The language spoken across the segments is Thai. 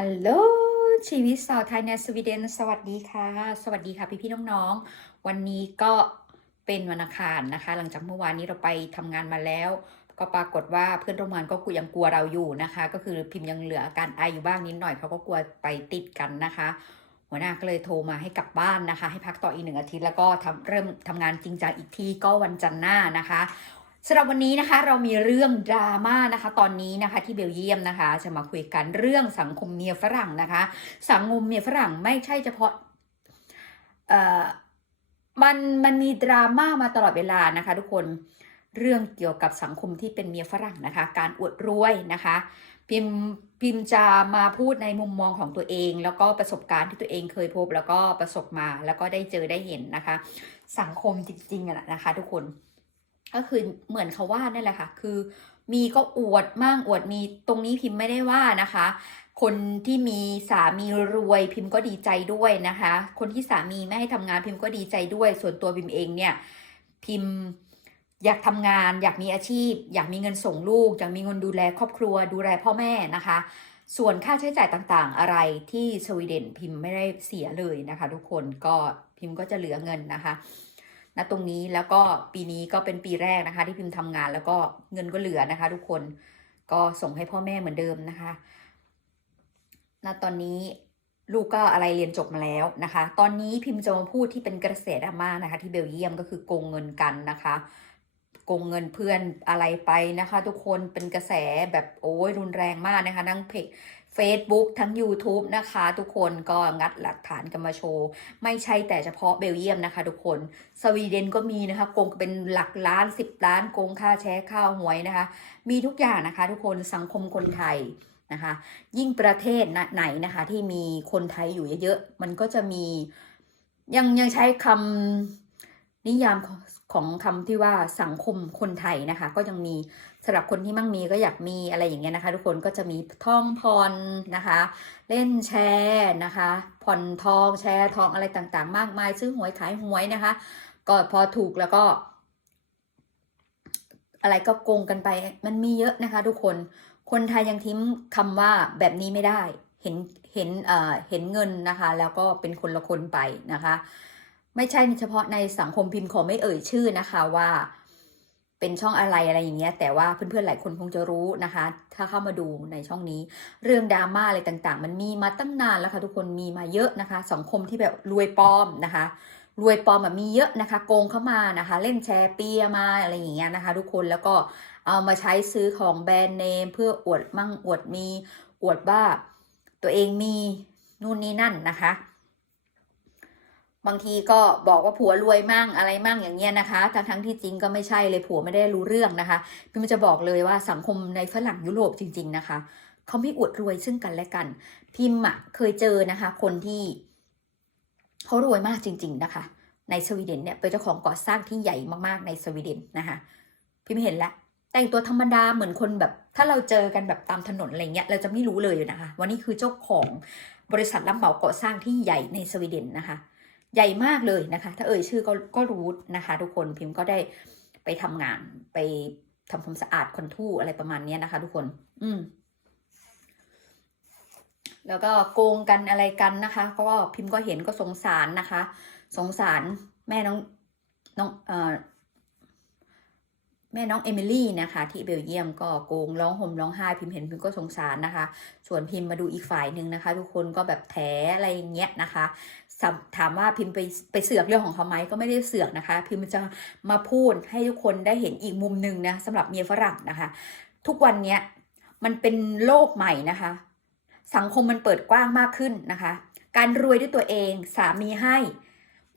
ฮัลโหลชีวิตสาวไทยในสวีเดนสวัสดีค่ะ สวัสดีค่ะพี่พี่ๆน้องๆ วันนี้ก็เป็นวันอังคารนะคะ หลังจากเมื่อวานนี้เราไปทำงานมาแล้ว ก็ปรากฏว่าเพื่อนร่วมงานก็ยังกลัวเราอยู่นะคะ ก็คือพิมพ์ยังเหลืออาการไออยู่บ้างนิดหน่อยเขาก็กลัวไปติดกันนะคะ หัวหน้าก็เลยโทรมาให้กลับบ้านนะคะ ให้พักต่ออีกหนึ่งอาทิตย์แล้วก็ทำเริ่มทำงานจริงจังอีกทีก็วันจันทร์หน้านะคะ สำหรับวันนี้นะคะเรามีเรื่องดราม่านะคะ ตอนนี้นะคะที่เบลเยียมนะคะ จะมาคุยกันเรื่องสังคมเมียฝรั่งนะคะ สังคมเมียฝรั่งไม่ใช่เฉพาะเอ่อมันมันมีดราม่ามาตลอดเวลานะคะ ทุกคนเรื่องเกี่ยวกับสังคมที่เป็นเมียฝรั่งนะคะ การอวดรวยนะคะพิมพิมจะมาพูดในมุมมองของตัวเอง แล้วก็ประสบการณ์ที่ตัวเองเคยพบแล้วก็ประสบมาแล้วก็ได้เจอได้เห็นนะคะ สังคมจริงๆอะนะคะ ทุกคน ก็คือเหมือนเขาว่านั่นแหละค่ะ คือ มีก็อวดมั่งอวดมีตรงนี้พิมพ์ไม่ได้ว่านะคะ คนที่มีสามีรวยพิมพ์ก็ดีใจด้วยนะคะ คนที่สามีไม่ให้ทำงานพิมพ์ก็ดีใจด้วย ส่วนตัวพิมพ์เองเนี่ยพิมพ์อยากทำงาน อยากมีอาชีพ อยากมีเงินส่งลูก อยากมีเงินดูแลครอบครัว ดูแลพ่อแม่นะคะ ส่วนค่าใช้จ่ายต่างๆ อะไรที่สวีเดนพิมพ์ไม่ได้เสียเลยนะคะ ทุกคนก็พิมพ์ก็จะเหลือเงินนะคะ ณตรงนี้แล้วก็ปีนี้ก็เป็นปีแรกนะคะ ที่พิมพ์ทำงานแล้วก็เงินก็เหลือนะคะ ทุกคนก็ส่งให้พ่อแม่เหมือนเดิมนะคะณตอนนี้ลูกก็อะไรเรียนจบมาแล้วนะคะ ตอนนี้พิมพ์จะมาพูดที่เป็นกระแสดราม่านะคะ ที่เบลเยียมก็คือโกงเงินกันนะคะโกงเงินเพื่อนอะไรไปนะคะ ทุกคนเป็นกระแสแบบโอ้ยรุนแรงมากนะคะ ทั้งเพจ Facebook ทั้ง YouTube นะคะ ทุกคนก็งัดหลักฐานกันมาโชว์ ไม่ใช่แต่เฉพาะเบลเยียมนะคะ ทุกคนสวีเดนก็มีนะคะโกงเป็นหลักล้านสิบล้านโกงค่าแชร์ข้าวหวยนะคะ มีทุกอย่างนะคะ ทุกคนสังคมคนไทยนะคะ ยิ่งประเทศไหนนะคะ ที่มีคนไทยอยู่เยอะๆมันก็จะมียังยังใช้คำนิยามของคำที่ว่าสังคมคนไทยนะคะ ก็ยังมี สำหรับคนที่มั่งมีก็อยากมีอะไรอย่างเงี้ยนะคะ ทุกคนก็จะมีท่องพรนะคะ เล่นแชร์นะคะผ่อนทองแชร์ทองอะไรต่างๆ มากมาย ซื้อหวยขายหวยนะคะ ก็พอถูกแล้วก็ อะไรก็โกงกันไปมันมีเยอะนะคะ ทุกคนคนไทยยังทิ้งคำว่าแบบนี้ไม่ได้ เห็นเห็นเอ่อเห็นเงินนะคะ แล้วก็เป็นคนละคนไปนะคะ ไม่ใช่เฉพาะในสังคมพิมพ์ขอไม่เอ่ยชื่อนะคะว่า เป็นช่องอะไรอะไรอย่างเงี้ย แต่ว่าเพื่อนๆหลายคนคงจะรู้นะคะ ถ้าเข้ามาดูในช่องนี้ เรื่องดราม่าอะไรต่างๆ มันมีมาตั้งนานแล้วค่ะทุกคนมีมาเยอะนะคะ สังคมที่แบบรวยปลอมนะคะรวยปลอมแบบมีเยอะนะคะ โกงเข้ามานะคะ เล่นแชร์เปียมาอะไรอย่างเงี้ยนะคะ ทุกคนแล้วก็เอามาใช้ซื้อของแบรนด์เนมเพื่ออวดมั่งอวดมีอวดว่าตัวเองมีนู่นนี่นั่นนะคะ บางทีก็บอกว่าผัวรวยมั่งอะไรมั่งอย่างเงี้ยนะคะ ทั้งทั้งที่จริงก็ไม่ใช่เลยผัวไม่ได้รู้เรื่องนะคะ พี่มันจะบอกเลยว่าสังคมในฝรั่งยุโรปจริง ๆนะคะเขาไม่อวดรวยซึ่งกันและกัน พิมพ์อะเคยเจอนะคะ คนที่เขารวยมากจริง ๆนะคะ ในสวีเดนเนี่ยเป็นเจ้าของก่อสร้างที่ใหญ่มากๆในสวีเดนนะคะพิมเห็นแล้วแต่งตัวธรรมดาเหมือนคนแบบ ถ้าเราเจอกันแบบตามถนนอะไรเงี้ยเราจะไม่รู้เลยนะคะว่านี่คือเจ้าของบริษัทรับเหมาก่อสร้างที่ใหญ่ในสวีเดนนะคะ ใหญ่มากเลยนะคะ ถ้าเอ่ยชื่อก็ก็รู้นะคะ ทุกคนพิมพ์ก็ได้ไปทำงานไปทำความสะอาดคอนทู่อะไรประมาณนี้นะคะ ทุกคน อืม แล้วก็โกงกันอะไรกันนะคะก็พิมพ์ก็เห็นก็สงสารนะคะ สงสารแม่น้องน้องเอ่อแม่น้องเอมิลี่นะคะ ที่เบลเยียมก็โกงร้องห่มร้องไห้พิมพ์เห็นพิมพ์ก็สงสารนะคะ ส่วนพิมพ์มาดูอีกฝ่ายหนึ่งนะคะ ทุกคนก็แบบแถอะไรอย่างเงี้ยนะคะ ถามว่าพิมพ์ไปไปเสือกเรื่องของเขาไหมก็ไม่ได้เสือกนะคะ พิมพ์จะมาพูดให้ทุกคนได้เห็นอีกมุมหนึ่งนะสำหรับเมียฝรั่งนะคะ ทุกวันเนี้ยมันเป็นโลกใหม่นะคะ สังคมมันเปิดกว้างมากขึ้นนะคะ การรวยด้วยตัวเองสามีให้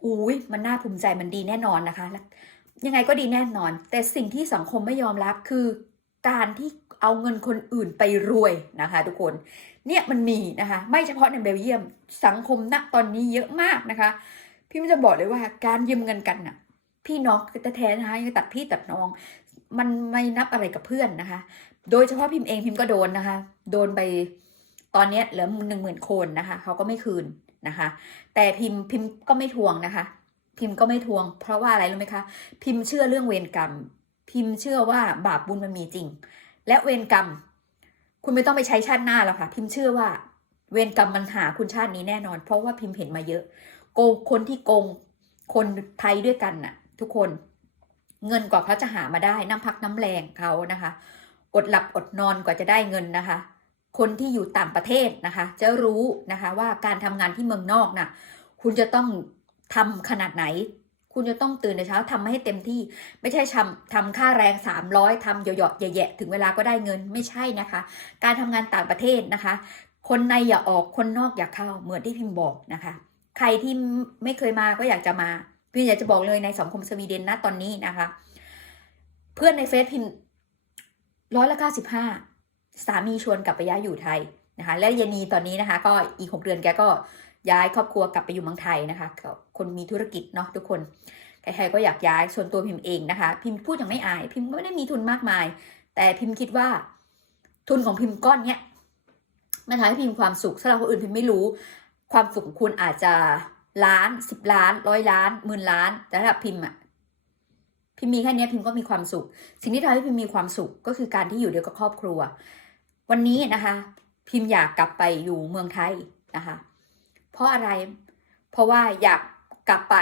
อุ้ยมันน่าภูมิใจมันดีแน่นอนนะคะและยังไงก็ดีแน่นอน แต่สิ่งที่สังคมไม่ยอมรับคือการที่เอาเงินคนอื่นไปรวยนะคะ ทุกคน เนี่ยมันมีนะคะ ไม่เฉพาะในเบลเยียมสังคมณตอนนี้เยอะมากนะคะ พี่มันจะบอกเลยว่าการยืมเงินกันน่ะ พี่น้องแท้นะคะยังตัดพี่ตัดน้อง มันไม่นับอะไรกับเพื่อนนะคะ โดยเฉพาะพิมพ์เองพิมพ์ก็โดนนะคะ โดนไปตอนนี้เหลือหนึ่งหมื่นคนนะคะเขาก็ไม่คืนนะคะ แต่พิมพ์พิมพ์ก็ไม่ทวงนะคะ พิมพ์ก็ไม่ทวง เพราะว่าอะไรรู้ไหมคะ พิมพ์เชื่อเรื่องเวรกรรม พิมพ์เชื่อว่าบาปบุญมันมีจริง และเวรกรรม คุณไม่ต้องไปใช้ชาติหน้าแล้วค่ะ พิมพ์เชื่อว่า เวรกรรมมันหาคุณชาตินี้แน่นอน เพราะว่าพิมพ์เห็นมาเยอะ โกงคนที่โกงคนไทยด้วยกันน่ะ ทุกคนเงินกว่าเขาจะหามาได้น้ำพักน้ำแรงเขานะคะ อดหลับอดนอนกว่าจะได้เงินนะคะ คนที่อยู่ต่างประเทศนะคะ จะรู้นะคะว่าการทำงานที่เมืองนอกน่ะ คุณจะต้องทำขนาดไหน คุณจะต้องตื่นในเช้าทำให้เต็มที่ ไม่ใช่ทำทำค่าแรงสามร้อยทำเหยาะๆแย่ๆถึงเวลาก็ได้เงินไม่ใช่นะคะ การทำงานต่างประเทศนะคะ คนในอย่าออกคนนอกอย่าเข้าเหมือนที่พิมพ์บอกนะคะ ใครที่ไม่เคยมาก็อยากจะมาพิมอยากจะบอกเลยในสังคมสวีเดนนะตอนนี้นะคะ เพื่อนในเฟซพิมร้อยละเก้าสิบห้าสามีชวนกลับไปย้ายอยู่ไทยนะคะ และเยนีตอนนี้นะคะ ก็อีกหกเดือนแกก็ ย้ายครอบครัวกลับไปอยู่เมืองไทยนะคะ คนมีธุรกิจเนาะทุกคน ใครๆก็อยากย้ายส่วนตัวพิมพ์เองนะคะ พิมพ์พูดอย่างไม่อาย พิมพ์ก็ไม่ได้มีทุนมากมาย แต่พิมพ์คิดว่า ทุนของพิมพ์ก้อนเนี้ยมันทำให้พิมพ์ความสุขสำหรับคนอื่นพิมพ์ไม่รู้ ความสุขของคุณอาจจะล้านสิบล้านร้อยล้านหมื่นล้าน แต่สำหรับพิมพ์อะพิมพ์มีแค่เนี้ยพิมพ์ก็มีความสุข สิ่งที่ทำให้พิมพ์มีความสุขก็คือการที่อยู่เดียวกับครอบครัว วันนี้นะคะ พิมพ์อยากกลับไปอยู่เมืองไทยนะคะ เพราะอะไร เพราะว่าอยากกลับไป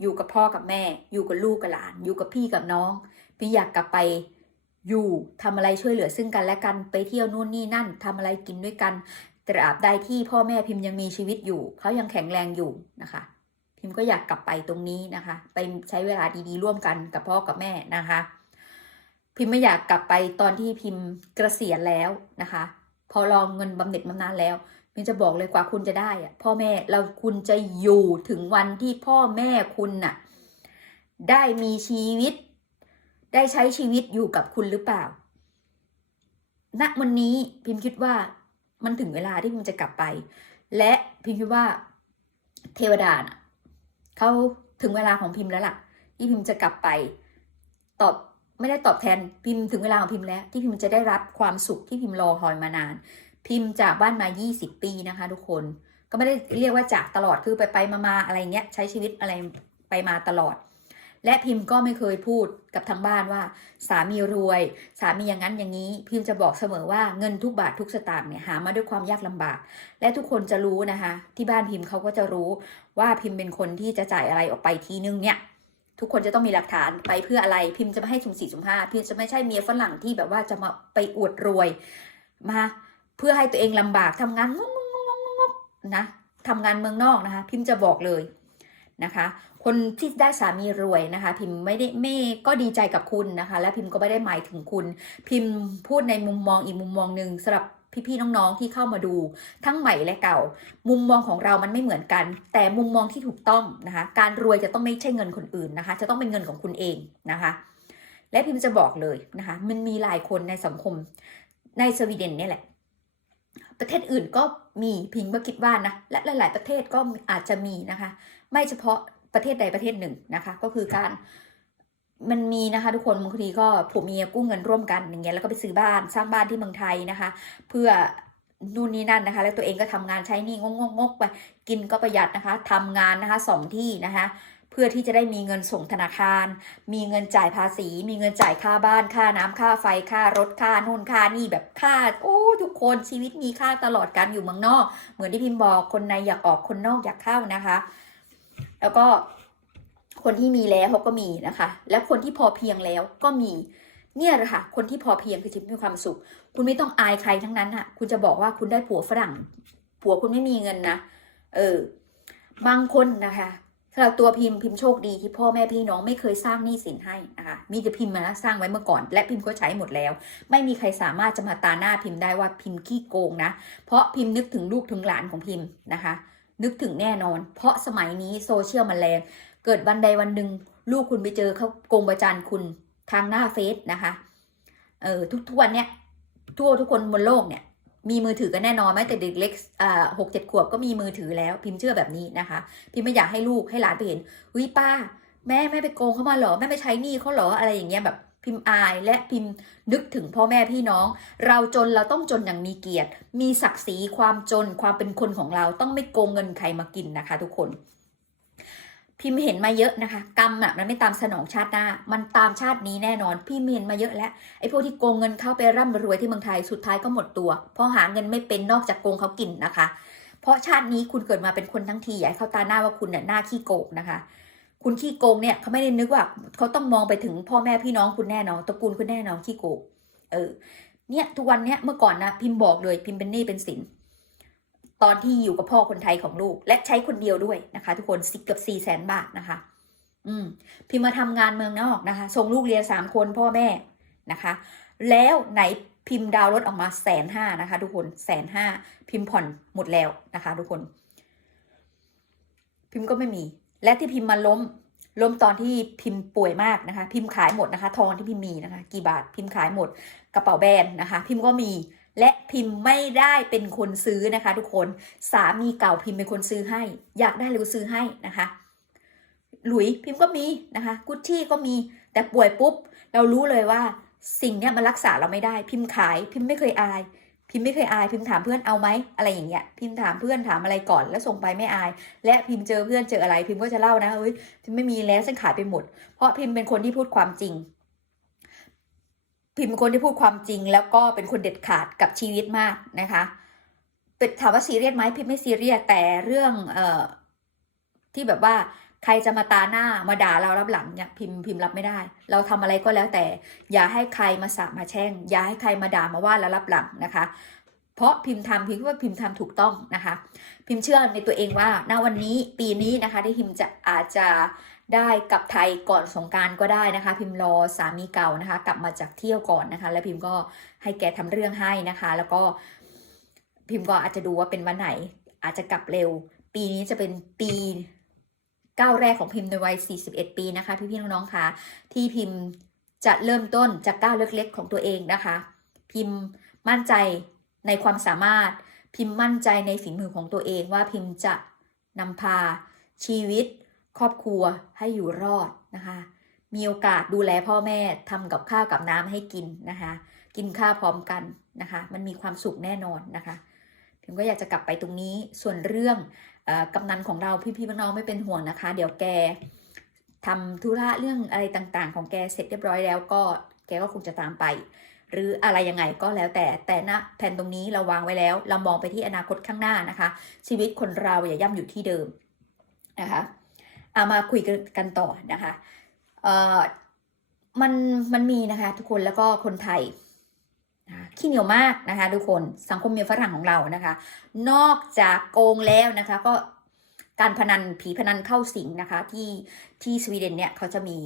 อยู่กับพ่อกับแม่ อยู่กับลูกกับหลาน อยู่กับพี่กับน้อง พี่อยากกลับไปอยู่ทำอะไรช่วยเหลือซึ่งกันและกันไปเที่ยวนู่นนี่นั่นทำอะไรกินด้วยกันตราบใดที่พ่อแม่พิมพ์ยังมีชีวิตอยู่เขายังแข็งแรงอยู่นะคะ พิมพ์ก็อยากกลับไปตรงนี้นะคะ ไปใช้เวลาดีๆ ร่วมกันกับพ่อกับแม่นะคะ พิมพ์ไม่อยากกลับไปตอนที่พิมพ์เกษียณแล้วนะคะ พอรองเงินบำเหน็จบำนาญแล้ว พิมจะบอกเลยกว่าคุณจะได้อะพ่อแม่เราคุณจะอยู่ถึงวันที่พ่อแม่คุณน่ะ ได้มีชีวิต ได้ใช้ชีวิตอยู่กับคุณหรือเปล่าณวันนี้พิมคิดว่ามันถึงเวลาที่พิมจะกลับไป และพิมคิดว่า เทวดาน่ะเขาถึงเวลาของพิมแล้วล่ะ ที่พิมจะกลับไป ตอบไม่ได้ตอบแทนพิมถึงเวลาของพิมแล้ว ที่พิมจะได้รับความสุขที่พิมรอคอยมานาน พิมพ์จากบ้านมา 20 ปีนะคะ ทุกคนก็ไม่ได้เรียกว่าจากตลอดคือไปไปมามาอะไรเงี้ยใช้ชีวิตอะไรไปมาตลอด และพิมพ์ก็ไม่เคยพูดกับทางบ้านว่า สามีรวย สามีอย่างนั้นอย่างนี้ พิมพ์จะบอกเสมอว่าเงินทุกบาททุกสตางค์เนี่ยหามาด้วยความยากลำบาก และทุกคนจะรู้นะคะ ที่บ้านพิมพ์เขาก็จะรู้ว่าพิมพ์เป็นคนที่จะจ่ายอะไรออกไปทีนึงเนี่ยทุกคนจะต้องมีหลักฐานไปเพื่ออะไรพิมพ์จะไม่ให้สุ่มสี่สุ่มห้าพิมพ์จะไม่ใช่เมียฝรั่งที่แบบว่าจะมาไปอวดรวยมา เพื่อให้ตัวเองลำบากทำงานงงงงงงนะทำงานเมืองนอกนะคะ พิมพ์จะบอกเลยนะคะ คนที่ได้สามีรวยนะคะ พิมพ์ไม่ได้ไม่ก็ดีใจกับคุณนะคะ และพิมพ์ก็ไม่ได้หมายถึงคุณ พิมพ์พูดในมุมมองอีกมุมมองหนึ่งสำหรับพี่ๆน้องๆที่เข้ามาดูทั้งใหม่และเก่า มุมมองของเรามันไม่เหมือนกัน แต่มุมมองที่ถูกต้องนะคะ การรวยจะต้องไม่ใช่เงินคนอื่นนะคะ จะต้องเป็นเงินของคุณเองนะคะ และพิมพ์จะบอกเลยนะคะ มันมีหลายคนในสังคมในสวีเดนเนี่ยแหละ ประเทศอื่นก็มีพิงก็คิดว่านะและหลาย ๆ ประเทศก็อาจจะมีนะคะ ไม่เฉพาะประเทศใดประเทศหนึ่งนะคะ ก็คือการมันมีนะคะทุกคนบางทีก็ผัวเมียกู้เงินร่วมกันอย่างเงี้ยแล้วก็ไปซื้อบ้านสร้างบ้านที่เมืองไทยนะคะ เพื่อนู่นนี่นั่นนะคะ แล้วตัวเองก็ทำงานใช้หนี่งงงกไปกินก็ประหยัดนะคะทำงานนะคะสองที่นะคะ เพื่อที่จะได้มีเงินส่งธนาคาร มีเงินจ่ายภาษี มีเงินจ่ายค่าบ้าน ค่าน้ำค่าไฟ ค่ารถ ค่านู่นค่านี่แบบค่า โอ้ทุกคนชีวิตมีค่าตลอดการอยู่เมืองนอก เหมือนที่พิมพ์บอกคนในอยากออกคนนอกอยากเข้านะคะ แล้วก็คนที่มีแล้วเขาก็มีนะคะ แล้วคนที่พอเพียงแล้วก็มีเนี่ยแหละค่ะคนที่พอเพียงคือชีวิตมีความสุข คุณไม่ต้องอายใครทั้งนั้นอะคุณจะบอกว่าคุณได้ผัวฝรั่ง ผัวคุณไม่มีเงินนะ เออบางคนนะคะ สำหรับตัวพิมพ์พิมพ์โชคดีที่พ่อแม่พี่น้องไม่เคยสร้างหนี้สินให้นะคะมีแต่พิมพ์มาสร้างไว้เมื่อก่อน และพิมพ์ก็ใช้หมดแล้ว ไม่มีใครสามารถจะมาตาหน้าพิมพ์ได้ว่าพิมพ์ขี้โกงนะ เพราะพิมพ์นึกถึงลูกถึงหลานของพิมพ์นะคะ นึกถึงแน่นอน เพราะสมัยนี้โซเชียลมันแรงเกิดวันใดวันหนึ่งลูกคุณไปเจอเขาโกงประจานคุณทางหน้าเฟซนะคะเออทุกทวันเนี้ยทั่วทุกคนบนโลกเนี่ย มีมือถือกันแน่นอนแม้แต่เด็กเล็กหกเจ็ดขวบก็มีมือถือแล้วพิมพ์เชื่อแบบนี้นะคะ พิมไม่อยากให้ลูกให้หลานไปเห็นวิป้า แม่แม่ไปโกงเขามาหรอแม่ไปใช้หนี้เขาหรออะไรอย่างเงี้ยแบบพิมพ์อายและพิมพ์นึกถึงพ่อแม่พี่น้อง เราจนเราต้องจนอย่างมีเกียรติ มีศักดิ์ศรีความจนความเป็นคนของเราต้องไม่โกงเงินใครมากินนะคะ ทุกคน พิมพ์เห็นมาเยอะนะคะ กรรมอะมันไม่ตามสนองชาติหน้า มันตามชาตินี้แน่นอน พี่เห็นมาเยอะแล้วไอ้พวกที่โกงเงินเข้าไปร่ำรวยที่เมืองไทยสุดท้ายก็หมดตัวเพราะหาเงินไม่เป็นนอกจากโกงเขากินนะคะ เพราะชาตินี้คุณเกิดมาเป็นคนทั้งทีอย่าให้เขาตาหน้าว่าคุณเนี่ยหน้าขี้โกงนะคะ คุณขี้โกงเนี่ยเขาไม่ได้นึกว่าเขาต้องมองไปถึงพ่อแม่พี่น้องคุณแน่นอนตระกูลคุณแน่นอนขี้โกงเออเนี่ยทุกวันเนี้ยเมื่อก่อนนะพิมพ์บอกเลยพิมพ์เป็นหนี้เป็นสิน ตอนที่อยู่กับพ่อคนไทยของลูก และใช้คนเดียวด้วยนะคะ ทุกคนสิเกือบสี่แสนบาทนะคะ อืมพิมมาทำงานเมืองนอกนะคะส่งลูกเรียนสามคนพ่อแม่นะคะ แล้วไหนพิมพ์ดาวรถออกมาแสนห้านะคะ ทุกคนแสนห้าพิมพ์ผ่อนหมดแล้วนะคะ ทุกคน พิมพ์ก็ไม่มี และที่พิมพ์มาล้มล้มตอนที่พิมพ์ป่วยมากนะคะ พิมพ์ขายหมดนะคะ ทองที่พิมพ์มีนะคะ กี่บาทพิมพ์ขายหมดกระเป๋าแบรนด์นะคะ พิมพ์ก็มี และพิมพ์ไม่ได้เป็นคนซื้อนะคะ ทุกคนสามีเก่าพิมพ์เป็นคนซื้อให้ อยากได้เลยก็ซื้อให้นะคะ หลุยพิมพ์ก็มีนะคะกุชชี่ก็มีแต่ป่วยปุ๊บ เรารู้เลยว่าสิ่งเนี้ยมันรักษาเราไม่ได้ พิมพ์ขาย พิมพ์ไม่เคยอาย พิมพ์ไม่เคยอาย พิมพ์ถามเพื่อนเอาไหมอะไรอย่างเงี้ยพิมพ์ถามเพื่อนถามอะไรก่อนแล้วส่งไปไม่อาย และพิมพ์เจอเพื่อนเจออะไร พิมพ์ก็จะเล่านะเฮ้ยพิมพ์ไม่มีแล้วฉันขายไปหมด เพราะพิมพ์เป็นคนที่พูดความจริง พิมพ์เป็นคนที่พูดความจริง แล้วก็เป็นคนเด็ดขาดกับชีวิตมากนะคะเป็นถามว่าซีเรียสไหมพิมพ์ไม่ซีเรียสแต่เรื่องเอ่อที่แบบว่าใครจะมาตาหน้ามาด่าเรารับหลังเนี่ยพิมพ์พิมพ์รับไม่ได้ เราทำอะไรก็แล้วแต่ อย่าให้ใครมาสาบมาแช่ง อย่าให้ใครมาด่ามาว่าแล้วรับหลังนะคะ เพราะพิมพ์ทำพิมพ์ว่าพิมพ์ทำถูกต้องนะคะ พิมพ์เชื่อในตัวเองว่าณวันนี้ปีนี้นะคะที่พิมพ์จะอาจจะ ได้กลับไทยก่อนสงการก็ได้นะคะ พิมพ์รอสามีเก่านะคะ กลับมาจากเที่ยวก่อนนะคะ แล้วพิมพ์ก็ให้แกทำเรื่องให้นะคะ แล้วก็พิมพ์ก็อาจจะดูว่าเป็นวันไหน อาจจะกลับเร็ว ปีนี้จะเป็นปีก้าวแรกของพิมพ์ในวัย 41 ปีนะคะ พี่ๆน้องๆคะที่พิมพ์จะเริ่มต้นจากก้าวเล็กๆของตัวเองนะคะ พิมพ์มั่นใจในความสามารถ พิมพ์มั่นใจในฝีมือของตัวเองว่าพิมพ์จะนำพาชีวิต ครอบครัวให้อยู่รอดนะคะ มีโอกาสดูแลพ่อแม่ทำกับข้าวกับน้ำให้กินนะคะ กินข้าวพร้อมกันนะคะ มันมีความสุขแน่นอนนะคะพิมก็อยากจะกลับไปตรงนี้ส่วนเรื่องอกำนันของเราพี่ๆน้องๆไม่เป็นห่วงนะคะ เดี๋ยวแกทำธุระเรื่องอะไรต่างๆ ของแกเสร็จเรียบร้อยแล้วก็แกก็คงจะตามไป หรืออะไรยังไงก็แล้วแต่แต่ณแผนตรงนี้เราวางไว้แล้ว เรามองไปที่อนาคตข้างหน้านะคะ ชีวิตคนเราอย่าย่ำอยู่ที่เดิมนะคะ อามาคุยกันต่อนะคะเอ่อมันมันมีนะคะ ทุกคนแล้วก็คนไทยนะขี้เหนียวมากนะคะ ทุกคนสังคมเมียฝรั่งของเรานะคะ นอกจากโกงแล้วนะคะ ก็การพนันผีพนันเข้าสิงนะคะ ที่ที่สวีเดนเนี่ยเขาจะมี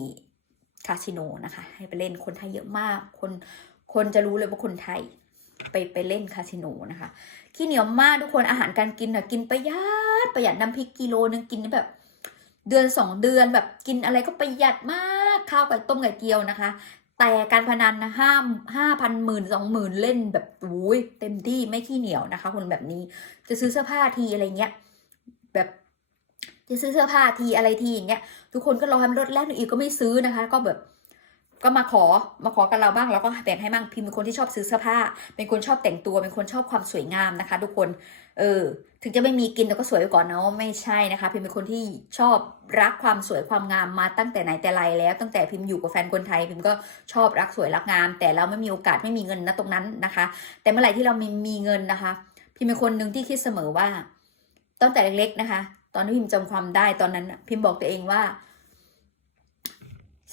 คาสิโนนะคะ ให้ไปเล่นคนไทยเยอะมาก คนคนจะรู้เลยว่าคนไทยไปไปเล่นคาสิโนนะคะขี้เหนียวมากทุกคนอาหารการกินอะกินประหยัดประหยัดน้ำพริกกิโลนึงกินแบบ เดือนสองเดือนแบบกินอะไรก็ประหยัดมากข้าวไก่ต้มไก่เจียวนะคะ แต่การพนันนะห้าห้าพันหมื่นสองหมื่นเล่นแบบอุ้ยเต็มที่ไม่ขี้เหนียวนะคะ คนแบบนี้จะซื้อเสื้อผ้าทีอะไรเงี้ยแบบจะซื้อเสื้อผ้าทีอะไรทีอย่างเงี้ยทุกคนก็รอให้มันลดแล้วอีกก็ไม่ซื้อนะคะ ก็แบบก็มาขอมาขอกับเราบ้างแล้วก็แบ่งให้บ้างพิมพ์เป็นคนที่ชอบซื้อเสื้อผ้า เป็นคนชอบแต่งตัวเป็นคนชอบความสวยงามนะคะ ทุกคน เออ ถึงจะไม่มีกินแต่ก็สวยไว้ก่อนเนาะไม่ใช่นะคะ พิมเป็นคนที่ชอบรักความสวยความงามมาตั้งแต่ไหนแต่ไรแล้ว ตั้งแต่พิมอยู่กับแฟนคนไทย พิมก็ชอบรักสวยรักงาม แต่เราไม่มีโอกาสไม่มีเงินนะตรงนั้นนะคะ แต่เมื่อไหร่ที่เรามีมีเงินนะคะ พิมเป็นคนหนึ่งที่คิดเสมอว่า ตั้งแต่เล็กๆนะคะ ตอนที่พิมจำความได้ตอนนั้น พิมบอกตัวเองว่า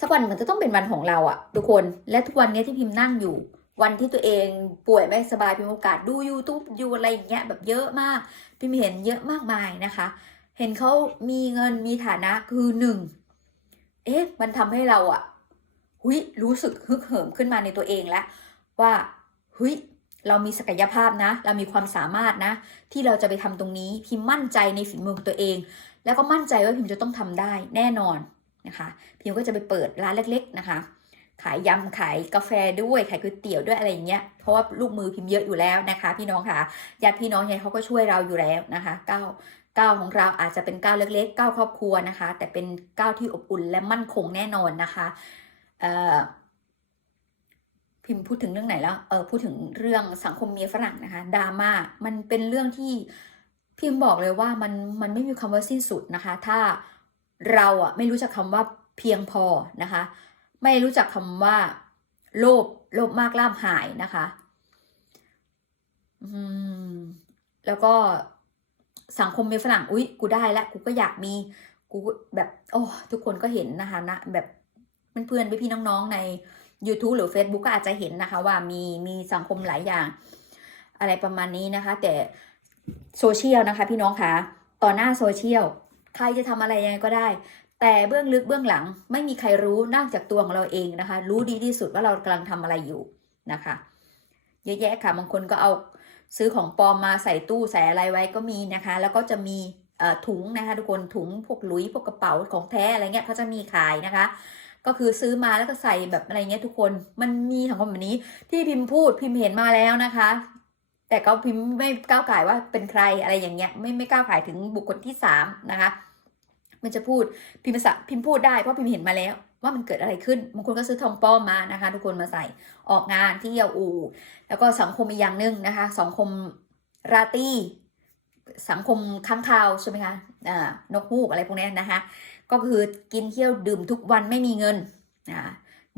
สักวันมันจะต้องเป็นวันของเราอะทุกคนและทุกวันนี้ที่พิมนั่งอยู่ วันที่ตัวเองป่วยไม่สบายพิมโอกาสดู YouTube ดูอะไรอย่างเงี้ยแบบเยอะมากพิมเห็นเยอะมากมายนะคะ เห็นเขามีเงินมีฐานะคือหนึ่งเอ๊ะมันทำให้เราอะหุยรู้สึกฮึกเหิมขึ้นมาในตัวเองแล้วว่าหุยเรามีศักยภาพนะ เรามีความสามารถนะ ที่เราจะไปทำตรงนี้พิมมั่นใจในฝีมือของตัวเอง แล้วก็มั่นใจว่าพิมจะต้องทำได้แน่นอนนะคะ พิมก็จะไปเปิดร้านเล็ก ๆนะคะ ขายยำขายกาแฟด้วยขายก๋วยเตี๋ยวด้วยอะไรอย่างเงี้ยเพราะว่าลูกมือพิมพ์เยอะอยู่แล้วนะคะ พี่น้องค่ะญาติพี่น้องเนี่ยเขาก็ช่วยเราอยู่แล้วนะคะก้าวก้าวของเราอาจจะเป็นก้าวเล็กๆก้าวครอบครัวนะคะ แต่เป็นก้าวที่อบอุ่นและมั่นคงแน่นอนนะคะเอ่อพิมพ์พูดถึงเรื่องไหนแล้ว เออพูดถึงเรื่องสังคมเมียฝรั่งนะคะดราม่า มันเป็นเรื่องที่พิมพ์บอกเลยว่ามันมันไม่มีคำว่าสิ้นสุดนะคะ ถ้าเราอะไม่รู้จักคำว่าเพียงพอนะคะ ไม่รู้จักคำว่า โลภโลภมากล่ามหายนะคะอืมแล้วก็สังคมมีฝรั่งอุ๊ย กูได้แล้วกูก็อยากมีกูแบบโอ้ทุกคนก็เห็นนะคะนะแบบเพื่อนๆพี่ๆน้องๆใน YouTube หรือ Facebook ก็อาจจะเห็นนะคะ ว่ามีมีสังคมหลายอย่าง อะไรประมาณนี้นะคะ แต่โซเชียลนะคะ พี่น้องคะต่อหน้าโซเชียลใครจะทำอะไรยังไงก็ได้ แต่เบื้องลึกเบื้องหลังไม่มีใครรู้นอกจากตัวของเราเองนะคะ รู้ดีที่สุดว่าเรากำลังทำอะไรอยู่นะคะ เยอะแยะค่ะบางคนก็เอาซื้อของปลอมมาใส่ตู้ใส่อะไรไว้ก็มีนะคะ แล้วก็จะมีถุงนะคะทุกคนถุงพวกลุยพวกกระเป๋าของแท้อะไรเงี้ยเขาจะมีขายนะคะ ก็คือซื้อมาแล้วก็ใส่แบบอะไรเงี้ยทุกคนมันมีสังคมแบบนี้ที่พิมพ์พูดพิมพ์เห็นมาแล้วนะคะ แต่ก็พิมพ์ไม่ก้าวไก่ายว่าเป็นใครอะไรอย่างเงี้ยไม่ไม่ก้าวไก่ายถึงบุคคลที่สามนะคะ มันจะพูดพิมพ์ภาษาพิมพ์พูดได้เพราะพิมพ์เห็นมาแล้ว ว่ามันเกิดอะไรขึ้นบางคนก็ซื้อทองปลอมมานะคะ ทุกคนมาใส่ออกงานที่เยาอูแล้วก็สังคมอีกอย่างหนึ่งนะคะสังคมราตีสังคมค้างคาวใช่ไหมคะอ่านกฮูกอะไรพวกนี้นะคะ ก็คือกินเที่ยวดื่มทุกวันไม่มีเงินอ่า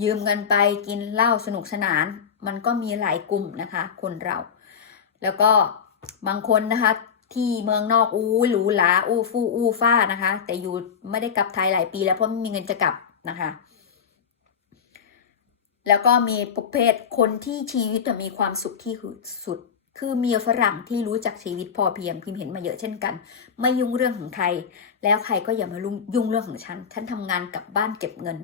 ยืมเงินไปกินเหล้าสนุกสนาน มันก็มีหลายกลุ่มนะคะ คนเรา แล้วก็บางคนนะคะ ที่เมืองนอกอู้หรูหราอู้ฟู่อู้ฟ้านะคะ แต่อยู่ไม่ได้กลับไทยหลายปีแล้วเพราะไม่มีเงินจะกลับนะคะ แล้วก็มีประเภทคนที่ชีวิตมีความสุขที่สุด คือเมียฝรั่งที่รู้จักชีวิตพอเพียงพิมเห็นมาเยอะเช่นกัน ไม่ยุ่งเรื่องของใคร แล้วใครก็อย่ามายุ่งเรื่องของฉัน ฉันทำงานกลับบ้านเก็บเงิน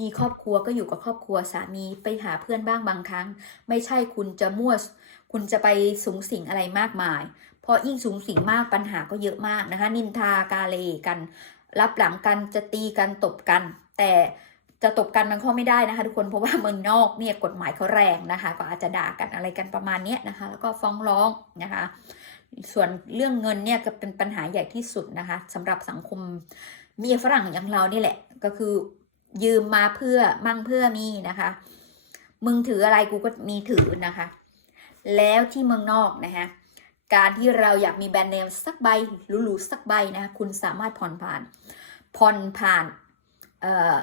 มีครอบครัวก็อยู่กับครอบครัวสามีไปหาเพื่อนบ้างบางครั้ง ไม่ใช่คุณจะมั่วคุณจะไปสูงสิงอะไรมากมาย พราะยิ่งสูงสิงมากปัญหาก็เยอะมากนะคะ นินทากาเลกัน รับหลังกันจะตีกันตบกัน แต่จะตบกันมันข้อไม่ได้นะคะ ทุกคนเพราะว่าเมืองนอกเนี่ยกฎหมายเขาแรงนะคะ ก็อาจจะด่ากันอะไรกันประมาณนี้นะคะ แล้วก็ฟ้องร้องนะคะ ส่วนเรื่องเงินเนี่ยก็เป็นปัญหาใหญ่ที่สุดนะคะสำหรับสังคมเมียฝรั่งอย่างเรานี่แหละ ก็คือยืมมาเพื่อมั่งเพื่อมีนะคะ มึงถืออะไรกูก็มีถือนะคะ แล้วที่เมืองนอกนะคะ การที่เราอยากมีแบรนด์เนมสักใบหรูๆสักใบนะ คุณสามารถผ่อนผ่าน ผ่อนผ่านออ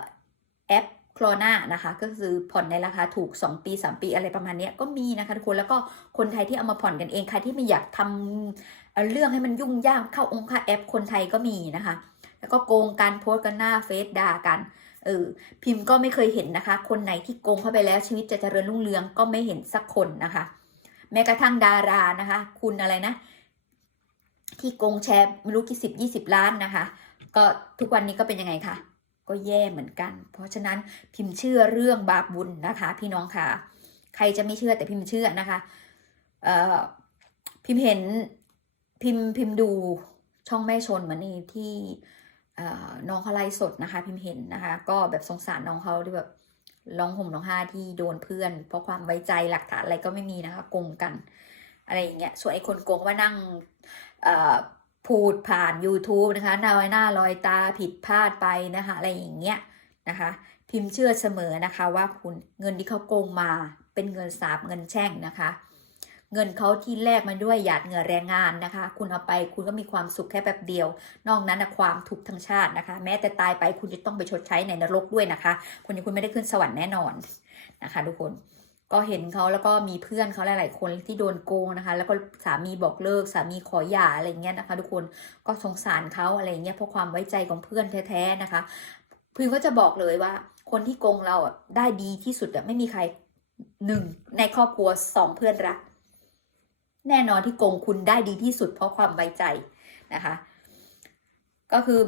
แอปคลอน่านะคะ ก็คือผ่อนในราคาถูก 2 ปี 3 ปีอะไรประมาณนี้ก็มีนะคะทุกคน แล้วก็คนไทยที่เอามาผ่อนกันเอง ใครที่ไม่อยากทำเเรื่องให้มันยุ่งยากเข้าองค์ค่าแอปคนไทยก็มีนะคะ แล้วก็โกงการโพสกันหน้าเฟซด่ากันเออพิมพ์ก็ไม่เคยเห็นนะคะ คนไหนที่โกงเข้าไปแล้วชีวิตจะเจริญรุ่งเรืองก็ไม่เห็นสักคนนะคะ แม้กระทั่งดารานะคะ คุณอะไรนะ ที่โกงแชร์ไม่รู้กี่สิบยี่สิบล้านนะคะ ก็ทุกวันนี้ก็เป็นยังไงคะก็แย่เหมือนกัน เพราะฉะนั้นพิมพ์เชื่อเรื่องบาปบุญนะคะ พี่น้องค่ะ ใครจะไม่เชื่อแต่พิมพ์เชื่อนะคะเอ่อพิมพ์เห็นพิมพ์พิมพ์ดูช่องแม่ชนเหมือนนที่เอ่น้องเขาไลฟ์สดนะคะ พิมพ์เห็นนะคะ ก็แบบสงสารน้องเขาที่แบบ ร้องห่มร้องไห้ที่โดนเพื่อน เพราะความไว้ใจหลักฐานอะไรก็ไม่มีนะคะโกงกัน อะไรอย่างเงี้ยส่วนไอ้คนโกงก็มานั่งพูดผ่าน YouTube นะคะลอยหน้าลอยตาผิดพลาดไปนะคะอะไรอย่างเงี้ยนะคะ พิมพ์เชื่อเสมอนะคะว่าคุณเงินที่เขาโกงมาเป็นเงินสาบเงินแช่งนะคะ เงินเขาที่แลกมาด้วยหยาดเหงื่อแรงงานนะคะ คุณเอาไปคุณก็มีความสุขแค่แบบเดียว นอกนั้นนะความทุกข์ทั้งชาตินะคะ แม้แต่ตายไปคุณจะต้องไปชดใช้ในนรกด้วยนะคะคนนี้คุณไม่ได้ขึ้นสวรรค์แน่นอนนะคะ ทุกคนก็เห็นเขาแล้วก็มีเพื่อนเขาหลาย ๆ คนที่โดนโกงนะคะ แล้วก็สามีบอกเลิกสามีขอหย่าอะไรเงี้ยนะคะ ทุกคนก็สงสารเขาอะไรเงี้ยเพราะความไว้ใจของเพื่อนแท้ ๆ นะคะพิมก็จะบอกเลยว่า คนที่โกงเราอะได้ดีที่สุดอะไม่มีใครหนึ่งในครอบครัวสองเพื่อนรัก แน่นอนที่โกงคุณได้ดีที่สุดเพราะความไว้ใจนะคะ ก็คือ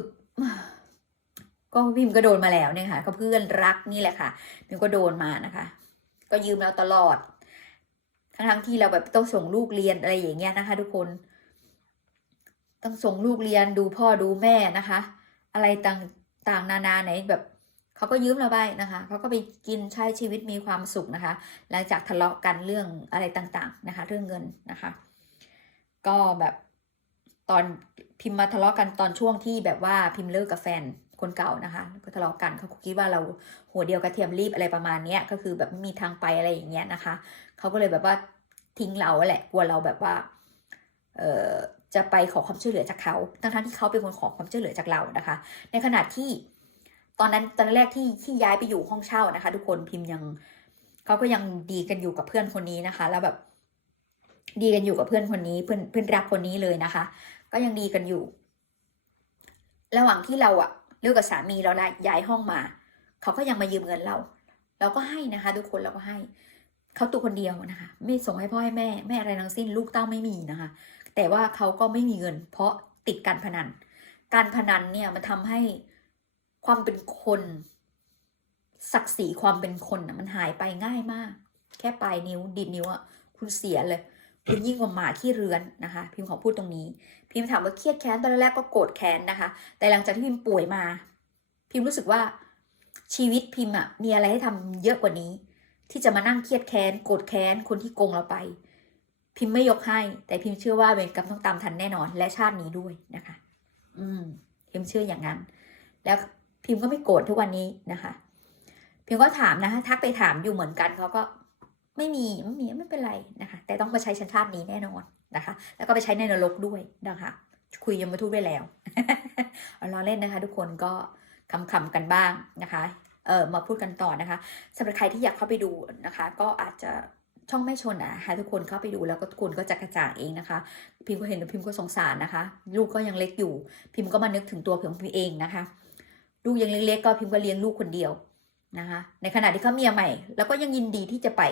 ก็พิมก็โดนมาแล้วเนี่ยค่ะก็เพื่อนรักนี่แหละค่ะพิมก็โดนมานะคะ ก็ยืมเราตลอด ทั้งๆที่เราแบบต้องส่งลูกเรียนอะไรอย่างเงี้ยนะคะ ทุกคน ต้องส่งลูกเรียนดูพ่อดูแม่นะคะ อะไรต่างต่างนานาไหนแบบ เขาก็ยืมเราไปนะคะเขาก็ไปกินใช้ชีวิตมีความสุขนะคะ หลังจากทะเลาะกันเรื่องอะไรต่างๆนะคะ เรื่องเงินนะคะ ก็แบบตอนพิมพ์มาทะเลาะกันตอนช่วงที่แบบว่าพิมพ์เลิกกับแฟนคนเก่านะคะ ก็ทะเลาะกันเขาคิดว่าเราหัวเดียวกระเทียมรีบอะไรประมาณเนี้ยก็คือแบบไม่มีทางไปอะไรอย่างเงี้ยนะคะเขาก็เลยแบบว่าทิ้งเราแหละกลัวเราแบบว่าเออจะไปขอความช่วยเหลือจากเขาทั้งๆที่เขาเป็นคนขอความช่วยเหลือจากเรานะคะ ในขณะที่ ตอนนั้นตอนแรกที่ที่ย้ายไปอยู่ห้องเช่านะคะ ทุกคนพิมพ์ยังเขาก็ยังดีกันอยู่กับเพื่อนคนนี้นะคะ แล้วแบบ ดีกันอยู่กับเพื่อนคนนี้เพื่อนเพื่อนรักคนนี้เลยนะคะ ก็ยังดีกันอยู่ ระหว่างที่เราอะเลิกกับสามีเราละย้ายห้องมาเขาก็ยังมายืมเงินเรา เราก็ให้นะคะ ทุกคนเราก็ให้เขาตัวคนเดียวนะคะ ไม่ส่งให้พ่อให้แม่แม่อะไรทั้งสิ้น ลูกเต้าไม่มีนะคะ แต่ว่าเขาก็ไม่มีเงิน เพราะติดการพนัน การพนันเนี่ยมันทำให้ ความเป็นคน ศักดิ์ศรีความเป็นคนนะมันหายไปง่ายมาก แค่ปลายนิ้วดิดนิ้วอะคุณเสียเลย คุณยิ่งกว่าหมาขี้เรือนนะคะ พิมพ์ขอพูดตรงนี้ พิมพ์ถามว่าเครียดแค้นตอนแรกก็โกรธแค้นนะคะ แต่หลังจากที่พิมพ์ป่วยมา พิมพ์รู้สึกว่าชีวิตพิมพ์อะมีอะไรให้ทำเยอะกว่านี้ ที่จะมานั่งเครียดแค้นโกรธแค้นคนที่โกงเราไป พิมพ์ไม่ยกให้ แต่พิมพ์เชื่อว่าเวรกรรมต้องตามทันแน่นอน และชาตินี้ด้วยนะคะ อืมพิมพ์เชื่ออย่างนั้น แล้ว พิมพ์ก็ไม่โกรธทุกวันนี้นะคะ พิมพ์ก็ถามนะคะทักไปถามอยู่เหมือนกันเขาก็ไม่มีไม่มีไม่เป็นไรนะคะ แต่ต้องไปใช้ชั้นชาตินี้แน่นอนนะคะ แล้วก็ไปใช้ในนรกด้วยนะคะ คุยยังมทูตได้แล้วเอาเล่นนะคะ ทุกคนก็คำๆกันบ้างนะคะเออมาพูดกันต่อนะคะสำหรับใครที่อยากเข้าไปดูนะคะ ก็อาจจะช่องไม่ชนอะให้ทุกคนเข้าไปดูแล้วก็ทุกคนก็จะกระจ่างเองนะคะ พิมพ์ก็เห็นแล้วพิมพ์ก็สงสารนะคะ ลูกก็ยังเล็กอยู่ พิมพ์ก็มานึกถึงตัวพิมพ์เองนะคะ ลูกยังเล็กๆก็พิมพ์ก็เลี้ยงลูกคนเดียวนะคะ ในขณะที่เขาเมียใหม่ แล้วก็ยังยินดีที่จะไป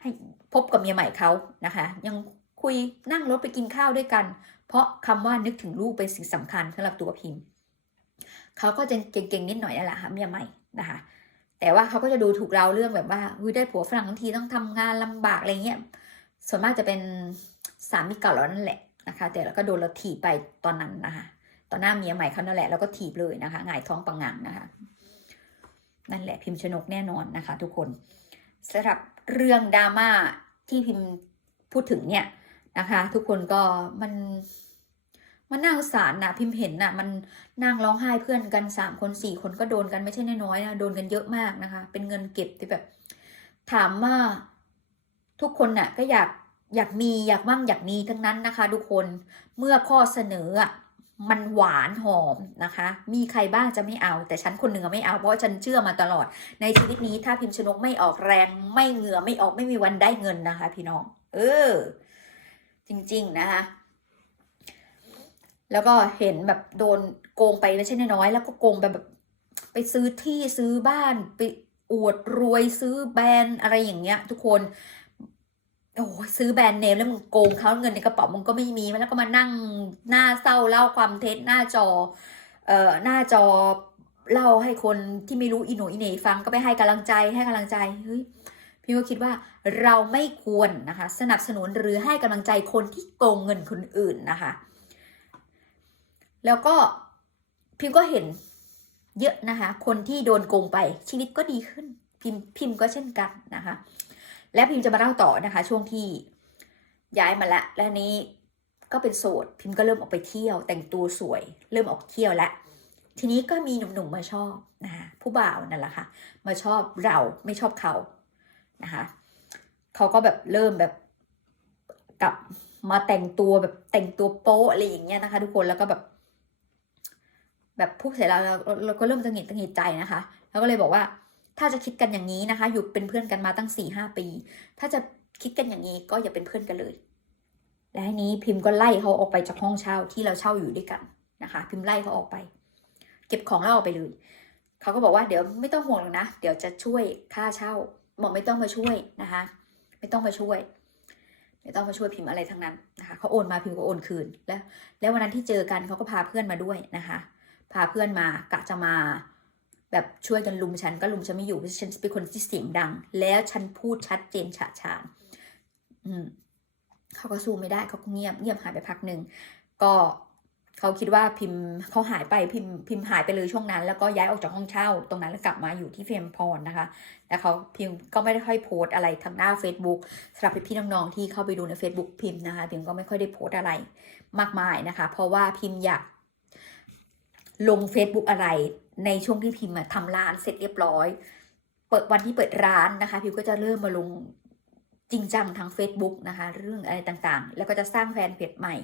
ให้พบกับเมียใหม่เขานะคะ ยังคุยนั่งรถไปกินข้าวด้วยกัน เพราะคำว่านึกถึงลูกเป็นสิ่งสำคัญสำหรับตัวพิมพ์เขาก็จะเก่งๆนิดหน่อยนั่นแหละค่ะเมียใหม่นะคะ แต่ว่าเขาก็จะดูถูกเราเรื่องแบบว่าได้ผัวฝรั่งทั้งทีต้องทำงานลำบากอะไรเงี้ยส่วนมากจะเป็นสามีเก่าเรานั่นแหละนะคะ แต่เราก็โดนเราถีบไปตอนนั้นนะคะ ตอนหน้าเมียใหม่เขานั่นแหละแล้วก็ถีบเลยนะคะหงายท้องปังงังนะคะ นั่นแหละพิมพ์ชนกแน่นอนนะคะ ทุกคนสำหรับเรื่องดราม่าที่พิมพ์พูดถึงเนี่ยนะคะ ทุกคนก็มันมันน่าสงสารนะพิมพ์เห็นนะมันนั่งร้องไห้เพื่อนกันสามคนสี่คนก็โดนกันไม่ใช่น้อยๆนะโดนกันเยอะมากนะคะ เป็นเงินเก็บที่แบบ ถามว่าทุกคนน่ะก็อยากอยากมีอยากมั่งอยากมีทั้งนั้นนะคะ ทุกคนเมื่อข้อเสนออะ มันหวานหอมนะคะ มีใครบ้างจะไม่เอา แต่ฉันคนหนึ่งอไม่เอา เพราะฉันเชื่อมาตลอด ในชีวิตนี้ถ้าพิมพ์ชนกไม่ออกแรง ไม่เหงื่อไม่ออกไม่มีวันได้เงินนะคะ พี่น้อง เออ จริง ๆ นะคะ แล้วก็เห็นแบบโดนโกงไปไม่ใช่น้อยๆแล้วก็โกงไปแบบ ไปซื้อที่ซื้อบ้านไปอวดรวยซื้อแบรนด์อะไรอย่างเงี้ย ทุกคน โอ้ซื้อแบรนด์เนมแล้วมึงโกงเขาเงินในกระเป๋ามึงก็ไม่มีแล้วก็มานั่งหน้าเศร้าเล่าความเท็จหน้าจอ เอ่อหน้าจอเล่าให้คนที่ไม่รู้อีโหนอีเหน่ฟังก็ไปให้กำลังใจให้กำลังใจเฮ้ยพี่ก็คิดว่าเราไม่ควรนะคะ สนับสนุนหรือให้กำลังใจคนที่โกงเงินคนอื่นนะคะ แล้วก็พิมก็เห็นเยอะนะคะ คนที่โดนโกงไปชีวิตก็ดีขึ้น พิมพิมก็เช่นกันนะคะ และพิมจะมาเล่าต่อนะคะ ช่วงที่ย้ายมาละ และนี้ก็เป็นโสดพิมก็เริ่มออกไปเที่ยว แต่งตัวสวย เริ่มออกเที่ยวล้วทีนี้ก็มีหนุ่มๆมาชอบนะคะผู้บ่าวนั่นแหละค่ะ มาชอบเราไม่ชอบเขานะคะเขาก็แบบเริ่มแบบกลับมาแต่งตัวแบบแต่งตัวโป๊ะอะไรอย่างเงี้ยนะคะ ทุกคนแล้วก็แบบ แบบพูดเสร็จแล้วเราเราก็เริ่มตังหงิดตังหงิดใจนะคะ แล้วก็เลยบอกว่า ถ้าจะคิดกันอย่างนี้นะคะ อยู่เป็นเพื่อนกันมาตั้งสี่ห้าปี ถ้าจะคิดกันอย่างนี้ก็อย่าเป็นเพื่อนกันเลย และทีนี้พิมพ์ก็ไล่เขาออกไปจากห้องเช่าที่เราเช่าอยู่ด้วยกันนะคะ พิมพ์ไล่เขาออกไป เก็บของแล้วออกไปเลยเขาก็บอกว่าเดี๋ยวไม่ต้องห่วงหรอกนะ เดี๋ยวจะช่วยค่าเช่าบอกไม่ต้องมาช่วยนะคะ ไม่ต้องมาช่วย ไม่ต้องมาช่วยพิมพ์อะไรทั้งนั้นนะคะเขาโอนมาพิมพ์ก็โอนคืนแล้ว แล้ววันนั้นที่เจอกันเขาก็พาเพื่อนมาด้วยนะคะ พาเพื่อนมากะจะมา แบบช่วยกันลุมฉันก็ลุมฉันไม่อยู่เพราะฉันเป็นคนที่เสียงดัง แล้วฉันพูดชัดเจนฉะฉานอืมเขาก็สู้ไม่ได้เขาก็เงียบเงียบหายไปพักหนึ่งก็เขาคิดว่าพิมพ์เขาหายไปพิมพ์พิมพ์หายไปเลยช่วงนั้น แล้วก็ย้ายออกจากห้องเช่า ตรงนั้นแล้วกลับมาอยู่ที่เฟรมพรนะคะแล้วเขาพิมพ์ก็ไม่ได้ค่อยโพสต์อะไรทางหน้า Facebook สำหรับพี่ๆน้องๆที่เข้าไปดูใน Facebook พิมพ์นะคะพิมพ์ก็ไม่ค่อยได้โพสต์อะไรมากมายนะคะ เพราะว่าพิมพ์อยากลง Facebook อะไรในช่วงที่พิมพ์ทำร้านเสร็จเรียบร้อย เปิดวันที่เปิดร้านนะคะ พิมก็จะเริ่มมาลงจริงจังทาง Facebook นะคะ เรื่องอะไรต่างๆ แล้วก็จะสร้างแฟนเพจใหม่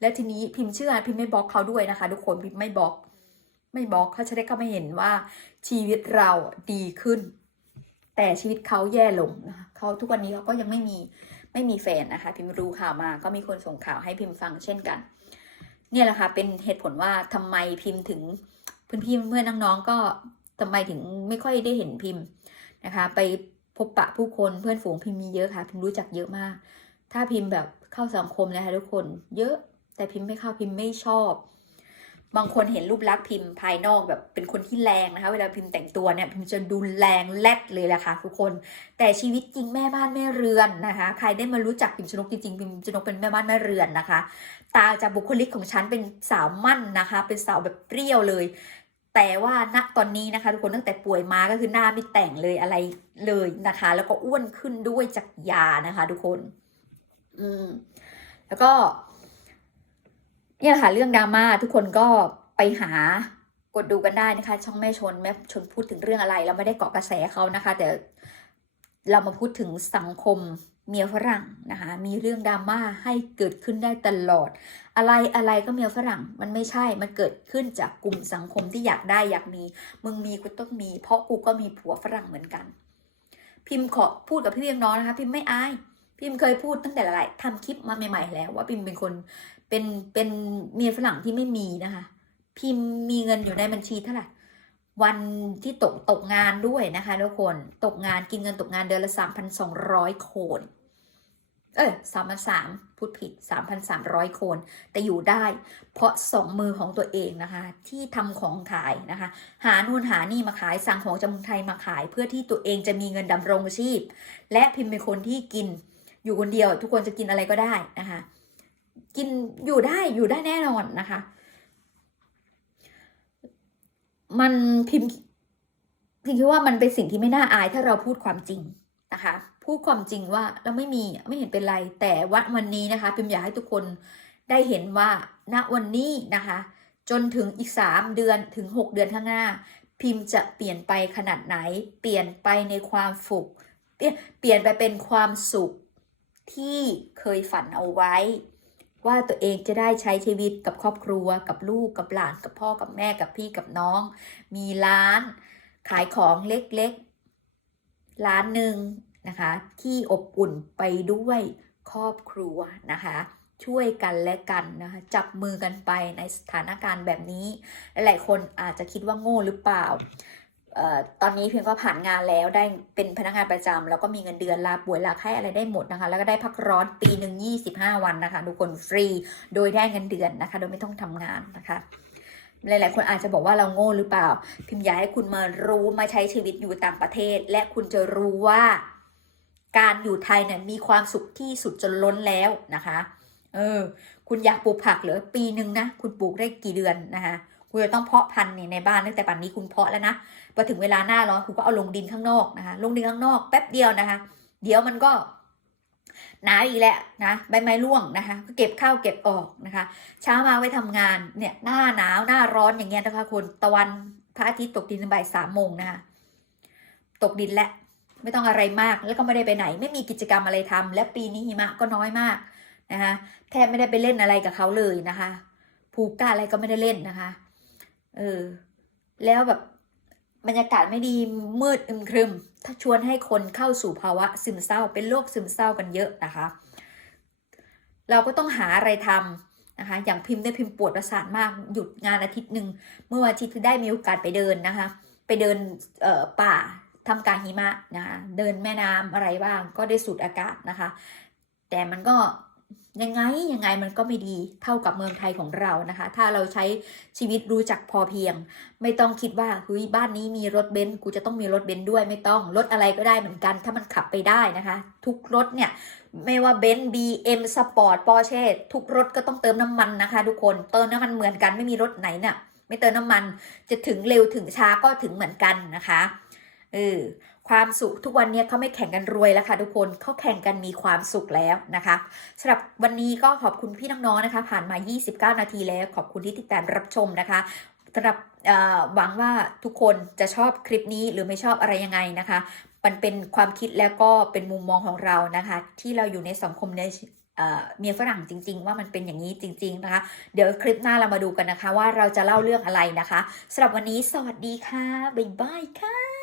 แล้วทีนี้พิมพ์เชื่อพิมพ์ไม่บล็อกเขาด้วยนะคะ ทุกคนพิมพ์ไม่บล็อก ไม่บล็อกเขาจะได้เข้ามาเห็นว่าชีวิตเราดีขึ้น แต่ชีวิตเขาแย่ลงนะคะเขาทุกวันนี้เขาก็ยังไม่มีไม่มีแฟนนะคะ พิมพ์รู้ข่าวมาก็มีคนส่งข่าวให้พิมพ์ฟังเช่นกัน เนี่ยแหละค่ะเป็นเหตุผลว่าทำไมพิมพ์ถึง เพื่อนพี่เพื่อนน้องๆก็ทำไมถึงไม่ค่อยได้เห็นพิมพ์นะคะ ไปพบปะผู้คนเพื่อนฝูงพิมพ์มีเยอะค่ะ พิมพ์รู้จักเยอะมาก ถ้าพิมพ์แบบเข้าสังคมนะคะทุกคนเยอะแต่พิมพ์ไม่เข้าพิมพ์ไม่ชอบ บางคนเห็นรูปลักษณ์พิมพ์ภายนอกแบบเป็นคนที่แรงนะคะ เวลาพิมพ์แต่งตัวเนี่ยพิมพ์จะดูแรงแรดเลยแหละค่ะทุกคน แต่ชีวิตจริงแม่บ้านแม่เรือนนะคะ ใครได้มารู้จักพิมพ์ชนกจริงๆพิมพ์ชนกเป็นแม่บ้านแม่เรือนนะคะ ตาจากบุคลิกของฉันเป็นสาวมั่นนะคะ เป็นสาวแบบเปรี้ยวเลย แต่ว่าณตอนนี้นะคะทุกคนตั้งแต่ป่วยมาก็คือหน้าไม่แต่งเลยอะไรเลยนะคะ แล้วก็อ้วนขึ้นด้วยจากยานะคะ ทุกคน อืม แล้วก็เนี่ยแหละค่ะเรื่องดราม่าทุกคนก็ไปหากดดูกันได้นะคะ ช่องแม่ชนแม่ชนพูดถึงเรื่องอะไร เราไม่ได้เกาะกระแสเขานะคะ แต่เรามาพูดถึงสังคมเมียฝรั่งนะคะ มีเรื่องดราม่าให้เกิดขึ้นได้ตลอด อะไรอะไรก็เมียฝรั่งมันไม่ใช่มันเกิดขึ้นจากกลุ่มสังคมที่อยากได้อยากมี มึงมีกูต้องมี เพราะกูก็มีผัวฝรั่งเหมือนกัน พิมพ์ขอพูดกับพี่เพียงน้องนะคะ พิมพ์ไม่อาย พิมพ์เคยพูดตั้งแต่หลายทำคลิปมาใหม่ ๆ แล้ว ว่าพิมพ์เป็นคนเป็นเป็นเมียฝรั่งที่ไม่มีนะคะ พิมพ์มีเงินอยู่ในบัญชีเท่าไหร่วันที่ตกตกงานด้วยนะคะทุกคนตกงานกินเงินตกงานเดือนละสามพันสองร้อยโคน เออสามพันสามพูดผิดสามพันสามร้อยคน แต่อยู่ได้ เพราะสองมือของตัวเองนะคะ ที่ทำของขายนะคะ หานู่นหานี่มาขาย สั่งของจากเมืองไทยมาขาย เพื่อที่ตัวเองจะมีเงินดำรงชีพ และพิมพ์เป็นคนที่กินอยู่คนเดียว ทุกคนจะกินอะไรก็ได้นะคะ กินอยู่ได้อยู่ได้แน่นอนนะคะ มันพิมพ์พิมคิดว่ามันเป็นสิ่งที่ไม่น่าอายถ้าเราพูดความจริง นะคะ พูดความจริงว่าเราไม่มีไม่เห็นเป็นไร แต่วันวันนี้นะคะพิมพ์อยากให้ทุกคนได้เห็นว่าณวันนี้นะคะ จนถึงอีกสามเดือนถึงหกเดือนข้างหน้า พิมพ์จะเปลี่ยนไปขนาดไหน เปลี่ยนไปในความฝุกเปลี่ยนเปลี่ยนไปเป็นความสุขที่เคยฝันเอาไว้ ว่าตัวเองจะได้ใช้ชีวิตกับครอบครัวกับลูกกับหลานกับพ่อกับแม่กับพี่กับน้อง มีร้าน ขายของเล็ก ร้านหนึ่งนะคะ ที่อบอุ่นไปด้วยครอบครัวนะคะ ช่วยกันและกันนะคะจับมือกันไปในสถานการณ์แบบนี้ หลายคนอาจจะคิดว่าโง่หรือเปล่าออตอนนี้เพียงก็ผ่านงานแล้วได้เป็นพนักงานประจำแล้วก็มีเงินเดือนลาป่วยลาไข้อะไรได้หมดนะคะ แล้วก็ได้พักร้อนปีหนึ่ง25 วันนะคะทุกคนฟรี โดยได้เงินเดือนนะคะ โดยไม่ต้องทำงานนะคะ หลาย ๆ คนอาจจะบอกว่าเราโง่หรือเปล่า พิมพ์อยากให้คุณมารู้มาใช้ชีวิตอยู่ต่างประเทศ และคุณจะรู้ว่า การอยู่ไทยเนี่ยมีความสุขที่สุดจนล้นแล้วนะคะ เออ คุณอยากปลูกผักเหรอปีหนึ่งนะคุณปลูกได้กี่เดือนนะคะคุณจะต้องเพาะพันธุ์นี่ในบ้านตั้งแต่ปัจนนี้คุณเพาะแล้วนะพอถึงเวลาหน้าร้อนคุณก็เอาลงดินข้างนอกนะคะ ลงดินข้างนอกแป๊บเดียวนะคะ เดี๋ยวมันก็ หนาอีกแหละนะใบไม้ร่วงนะคะก็เก็บข้าวเก็บออกนะคะ เช้ามาไว้ทำงานเนี่ยหน้าหนาวหน้าร้อนอย่างเงี้ยนะคะคุณตะวันพระอาทิตย์ตกดินบ่ายสามโมงนะคะตกดินและไม่ต้องอะไรมากแล้วก็ไม่ได้ไปไหน ไม่มีกิจกรรมอะไรทำและปีนี้หิมะก็น้อยมากนะคะแทบไม่ได้ไปเล่นอะไรกับเขาเลยนะคะ ภูกาอะไรก็ไม่ได้เล่นนะคะเออแล้วแบบ บรรยากาศไม่ดีมืดอึมครึม ถ้าชวนให้คนเข้าสู่ภาวะซึมเศร้า เป็นโรคซึมเศร้ากันเยอะนะคะ เราก็ต้องหาอะไรทำนะคะ อย่างพิมพ์ได้พิมพ์ปวดประสาทมากหยุดงานอาทิตย์หนึ่งเมื่อวันอาทิตย์ที่ได้มีโอกาสไปเดินนะคะ ไปเดินป่าทำกลารหิมะนะคะเดินแม่น้ำอะไรบ้างก็ได้สูดอากาศนะคะ แต่มันก็ ยังไงยังไงมันก็ไม่ดีเท่ากับเมืองไทยของเรานะคะ ถ้าเราใช้ชีวิตรู้จักพอเพียง ไม่ต้องคิดว่าเฮ้ยบ้านนี้มีรถเบนซ์กูจะต้องมีรถเบนซ์ด้วยไม่ต้องรถอะไรก็ได้เหมือนกัน ถ้ามันขับไปได้นะคะ ทุกรถเนี่ยไม่ว่าเบนซ์บีเอ็มสปอร์ตปอร์เช่ทุกรถก็ต้องเติมน้ำมันนะคะ ทุกคนเติมน้ำมันเหมือนกันไม่มีรถไหนเนี่ยไม่เติมน้ำมันจะถึงเร็วถึงช้าก็ถึงเหมือนกันนะคะเออ ความสุขทุกวันนี้เขาไม่แข่งกันรวยแล้วค่ะทุกคนเขาแข่งกันมีความสุขแล้วนะคะสำหรับวันนี้ก็ขอบคุณพี่น้องๆนะคะ ผ่านมา 29 นาทีแล้ว ขอบคุณที่ติดตามรับชมนะคะสำหรับหวังว่าทุกคนจะชอบคลิปนี้หรือไม่ชอบอะไรยังไงนะคะ มันเป็นความคิดแล้วก็เป็นมุมมองของเรานะคะ ที่เราอยู่ในสังคมในเออเมียฝรั่งจริง ๆ ว่ามันเป็นอย่างนี้จริง ๆ นะคะ เดี๋ยวคลิปหน้าเรามาดูกันนะคะ ว่าเราจะเล่าเรื่องอะไรนะคะสำหรับวันนี้สวัสดีค่ะบ๊ายบายค่ะ